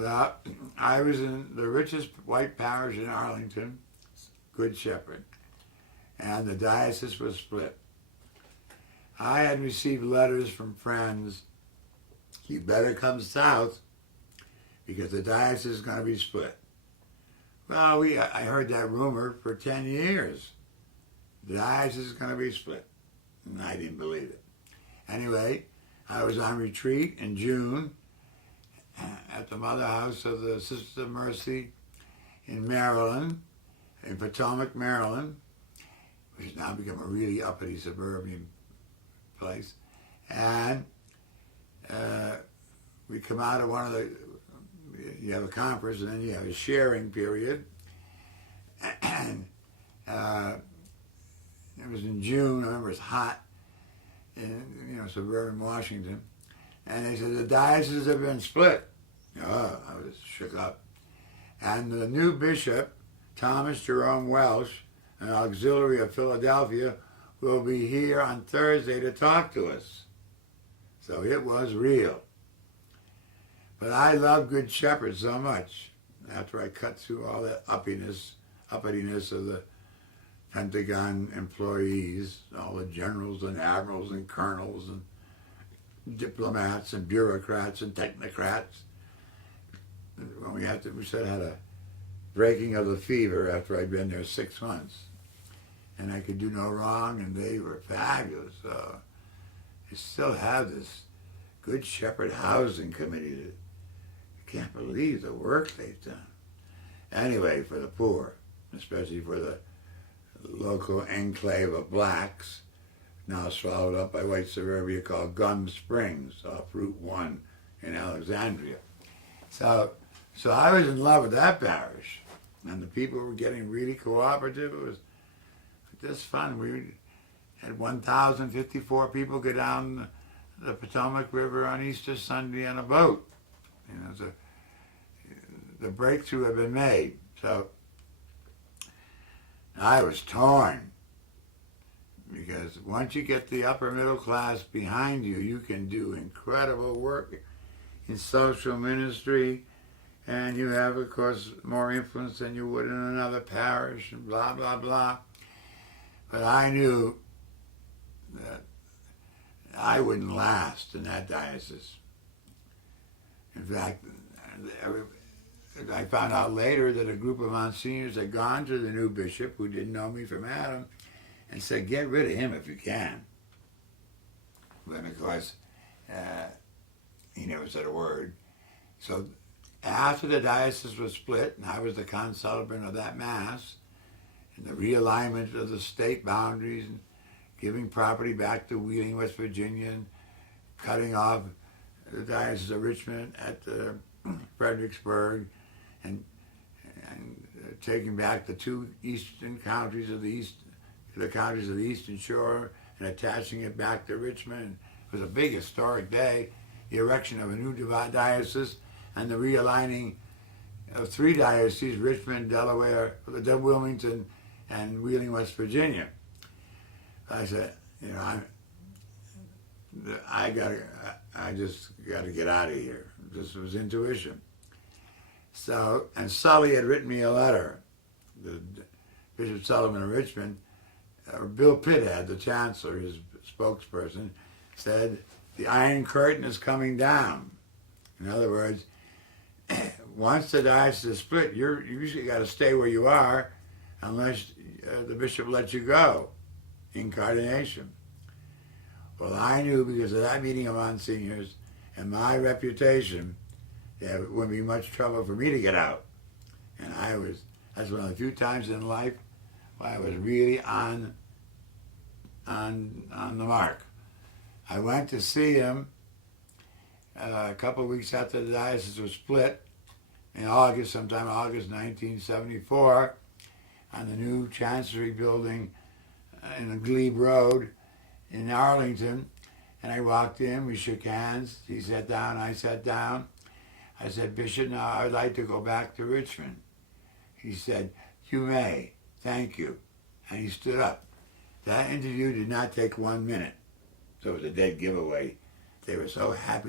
Well, I was in the richest white parish in Arlington, Good Shepherd, and the diocese was split. I had received letters from friends, you better come south because the diocese is going to be split. Well, I heard that rumor for 10 years. The diocese is going to be split. And I didn't believe it. Anyway, I was on retreat in June at the Mother House of the Sisters of Mercy in Maryland, in Potomac, Maryland, which has now become a really uppity suburban place. And we come out of one of the, you have a conference and then you have a sharing period. And it was in June, I remember it's hot in suburban Washington. And they said, the dioceses have been split. Oh, I was shook up. And the new bishop, Thomas Jerome Welsh, an auxiliary of Philadelphia, will be here on Thursday to talk to us. So it was real. But I love Good Shepherd so much. After I cut through all that uppityness of the Pentagon employees, all the generals and admirals and colonels and diplomats and bureaucrats and technocrats. When we said I had a breaking of the fever after I'd been there 6 months. And I could do no wrong, and they were fabulous. They still have this Good Shepherd Housing Committee. I can't believe the work they've done. Anyway, for the poor, especially for the local enclave of blacks, now swallowed up by white suburbia called Gum Springs off Route 1 in Alexandria. So I was in love with that parish, and the people were getting really cooperative. It was just fun. We had 1,054 people go down the Potomac River on Easter Sunday on a boat. The breakthrough had been made. So I was torn, because once you get the upper middle class behind you, you can do incredible work in social ministry, and you have, of course, more influence than you would in another parish, and blah, blah, blah. But I knew that I wouldn't last in that diocese. In fact, I found out later that a group of Monsignors had gone to the new bishop, who didn't know me from Adam, and said, get rid of him if you can. But of course, he never said a word. So after the diocese was split, and I was the concelebrant of that Mass, and the realignment of the state boundaries, and giving property back to Wheeling, West Virginia, and cutting off the Diocese of Richmond at Fredericksburg, and taking back the 2 eastern counties of the counties of the Eastern Shore, and attaching it back to Richmond. It was a big historic day, the erection of a new diocese, and the realigning of 3 dioceses, Richmond, Delaware, Wilmington, and Wheeling, West Virginia. I said, I just got to get out of here. This was intuition. So, and Sully had written me a letter. Bishop Sullivan of Richmond, Bill Pitthead, the chancellor, his spokesperson, said, the Iron Curtain is coming down. In other words, once the diocese is split, you usually got to stay where you are unless the bishop lets you go. Incarnation. Well, I knew, because of that meeting of Monsignors and my reputation, that it wouldn't be much trouble for me to get out. And that's one of the few times in life where I was really on the mark. I went to see him a couple of weeks after the diocese was split, in August, sometime August 1974, on the new Chancery building in the Glebe Road in Arlington. And I walked in, we shook hands, he sat down, I sat down. I said, Bishop, now I'd like to go back to Richmond. He said, you may, thank you. And he stood up. That interview did not take 1 minute, so it was a dead giveaway. They were so happy to